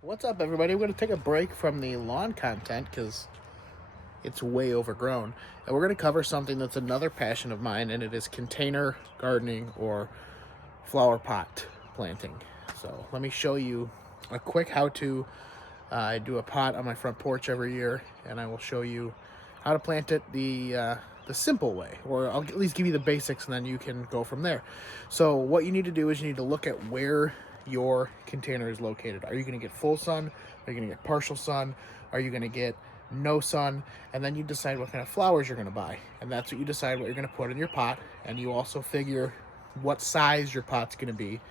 What's up, everybody? We're going to take a break from the lawn content because it's way overgrown. And we're going to cover something that's another passion of mine, and it is container gardening or flower pot planting. So let me show you a quick how-to. I do a pot on my front porch every year, and I will show you how to plant it the simple way, or I'll at least give you the basics, and then you can go from there. So what you need to do is you need to look at where your container is located. Are you going to get full sun? Are you going to get partial sun? Are you going to get no sun? And then you decide what kind of flowers you're going to buy, and that's what you decide what you're going to put in your pot. And you also figure what size your pot's going to be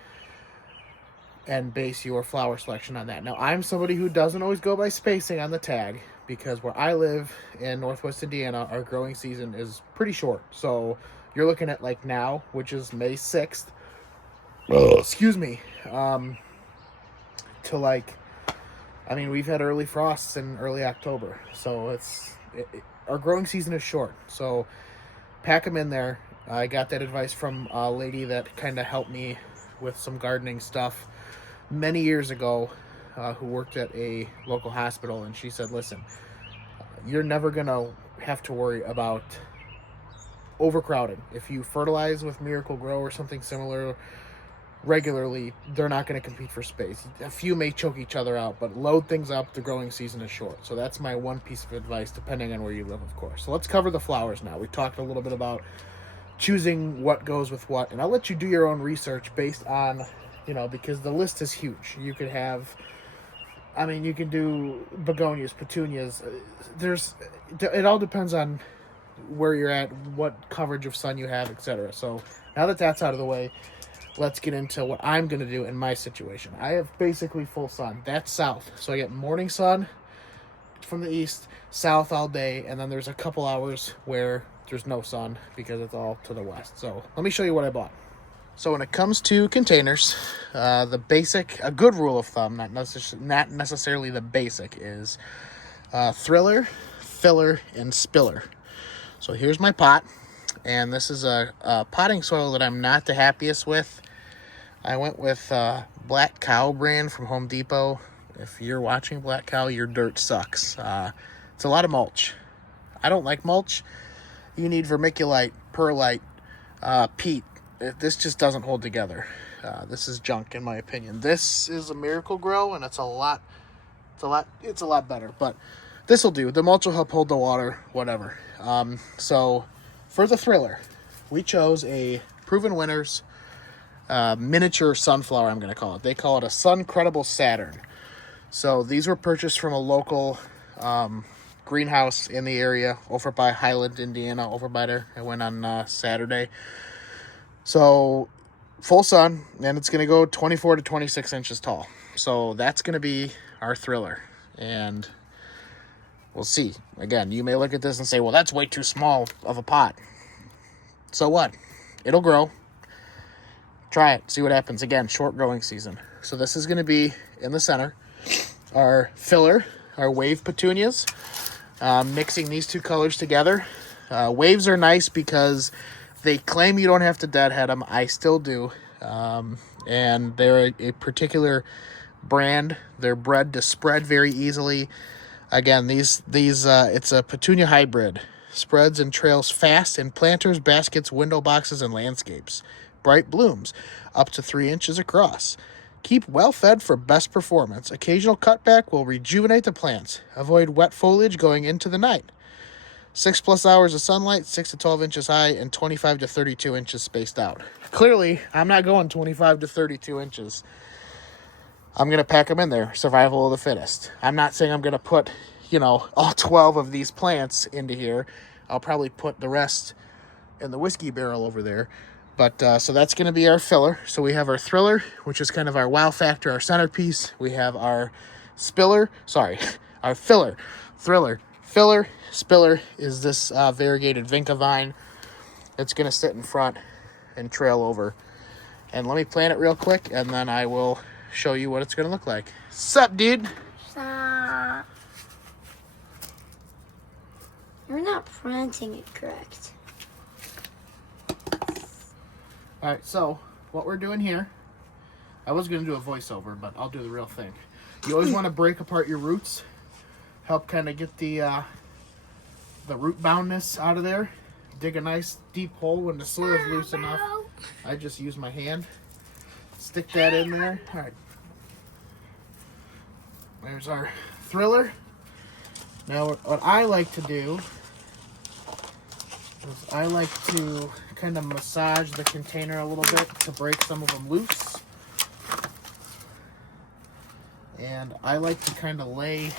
and base your flower selection on that. Now, I'm somebody who doesn't always go by spacing on the tag because where I live in Northwest Indiana, our growing season is pretty short. So you're looking at like now, which is May 6th, excuse me, to like, I mean, we've had early frosts in early October. So our growing season is short. So pack them in there. I got that advice from a lady that kind of helped me with some gardening stuff many years ago, who worked at a local hospital, and she said, listen, you're never going to have to worry about overcrowding. If you fertilize with Miracle-Gro or something similar regularly, they're not going to compete for space. A few may choke each other out, but load things up. The growing season is short. So that's my one piece of advice, depending on where you live, of course. So let's cover the flowers now. We talked a little bit about choosing what goes with what, and I'll let you do your own research based on, because the list is huge. You could have, you can do begonias, petunias. It all depends on where you're at, what coverage of sun you have, etc. So now that that's out of the way, let's get into what I'm going to do in my situation. I have basically full sun. That's south. So I get morning sun from the east, south all day, and then there's a couple hours where there's no sun because it's all to the west. So let me show you what I bought. So when it comes to containers, a good rule of thumb, not necessarily the basic, is thriller, filler, and spiller. So here's my pot, and this is a potting soil that I'm not the happiest with. I went with Black Cow brand from Home Depot. If you're watching Black Cow, your dirt sucks. It's a lot of mulch. I don't like mulch. You need vermiculite, perlite, peat. This just doesn't hold together. This is junk in my opinion. This is a Miracle-Gro, and it's a lot better. But this will do. The mulch will help hold the water, whatever. So for the thriller, we chose a Proven Winners miniature sunflower. I'm going to call it. They call it a Sun Credible Saturn. So these were purchased from a local greenhouse in the area over by Highland, Indiana, over by there. I went on Saturday. So full sun, and it's going to go 24 to 26 inches tall. So that's going to be our thriller. And we'll see. Again, you may look at this and say, well, that's way too small of a pot. So what? It'll grow. Try it. See what happens. Again, short growing season. So this is going to be in the center. Our filler, our wave petunias. Mixing these two colors together. Waves are nice because they claim you don't have to deadhead them. I still do. And they're a particular brand. They're bred to spread very easily. Again, these it's a petunia hybrid. Spreads and trails fast in planters, baskets, window boxes, and landscapes. Bright blooms, up to 3 inches across. Keep well fed for best performance. Occasional cutback will rejuvenate the plants. Avoid wet foliage going into the night. 6+ hours of sunlight, 6 to 12 inches high, and 25 to 32 inches spaced out. Clearly, I'm not going 25 to 32 inches. I'm going to pack them in there. Survival of the fittest. I'm not saying I'm going to put, all 12 of these plants into here. I'll probably put the rest in the whiskey barrel over there. But so that's going to be our filler. So we have our thriller, which is kind of our wow factor, our centerpiece. We have our our filler. Thriller. Filler, spiller is this variegated vinca vine. It's going to sit in front and trail over. And let me plant it real quick, and then I will show you what it's going to look like. Sup, dude? Stop. You're not planting it correct. All right, so what we're doing here, I was going to do a voiceover, but I'll do the real thing. You always want to break apart your roots. Help kind of get the root boundness out of there. Dig a nice deep hole when the soil is loose enough. I just use my hand. Stick that in there. All right. There's our thriller. Now what I like to do is I like to kind of massage the container a little bit to break some of them loose. And I like to kind of lay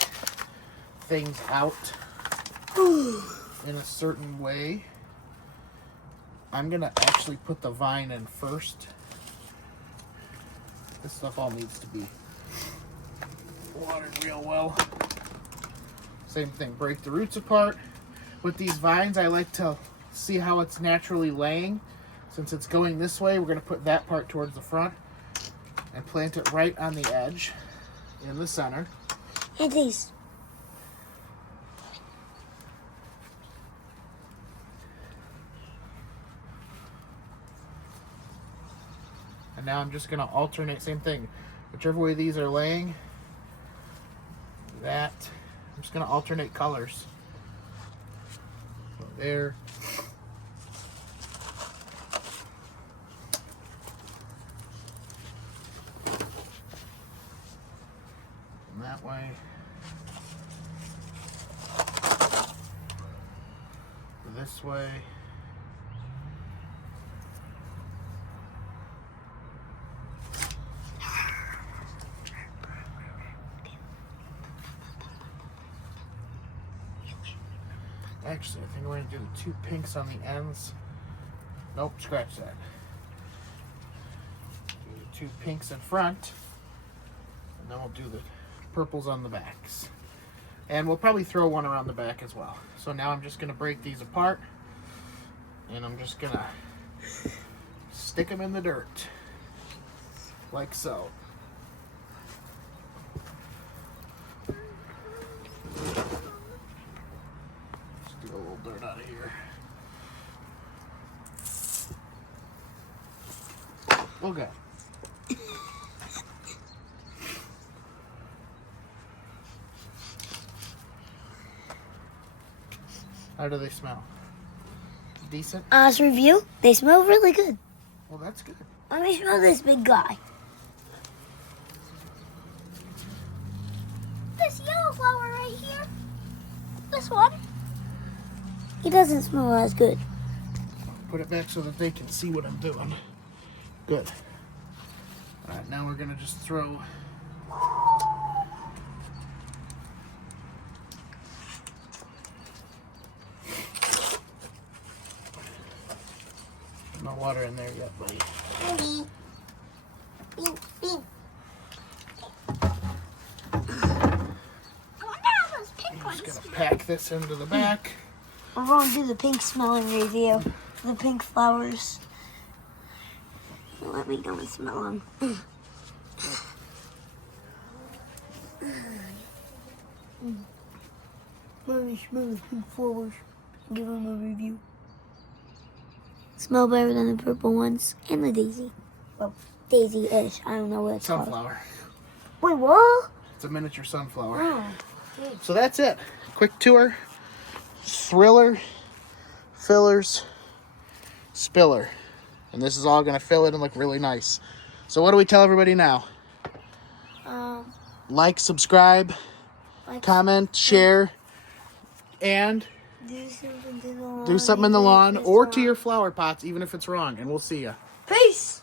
things out in a certain way. I'm going to actually put the vine in first. This stuff all needs to be watered real well. Same thing, break the roots apart. With these vines, I like to see how it's naturally laying. Since it's going this way, we're going to put that part towards the front and plant it right on the edge in the center. And these. And now I'm just going to alternate, same thing. Whichever way these are laying, that, I'm just going to alternate colors. So there. And that way. This way. Actually, I think we're going to do the two pinks on the ends. Nope, scratch that. Do the two pinks in front. And then we'll do the purples on the backs. And we'll probably throw one around the back as well. So now I'm just going to break these apart. And I'm just going to stick them in the dirt. Like so. Get a little dirt out of here. Okay. How do they smell? Decent? Honest review, they smell really good. Well, that's good. Let me smell this big guy. This yellow flower right here. This one. He doesn't smell as good. Put it back so that they can see what I'm doing. Good. All right, now we're gonna just throw no water in there yet, buddy. I'm just gonna pack this into the back. We're going to do the pink smelling review. The pink flowers. Let me go and smell them. Let me smell the pink flowers. Give them a review. Smell better than the purple ones and the daisy. Well, daisy-ish. I don't know what it's called. Sunflower. Wait, what? It's a miniature sunflower. Oh. So that's it. Quick tour. Thriller, fillers, spiller. And this is all going to fill it and look really nice. So what do we tell everybody now? Like, subscribe, comment, share, and Do something to the lawn. do something in the lawn or to your flower pots, even if it's wrong. And we'll see ya. Peace!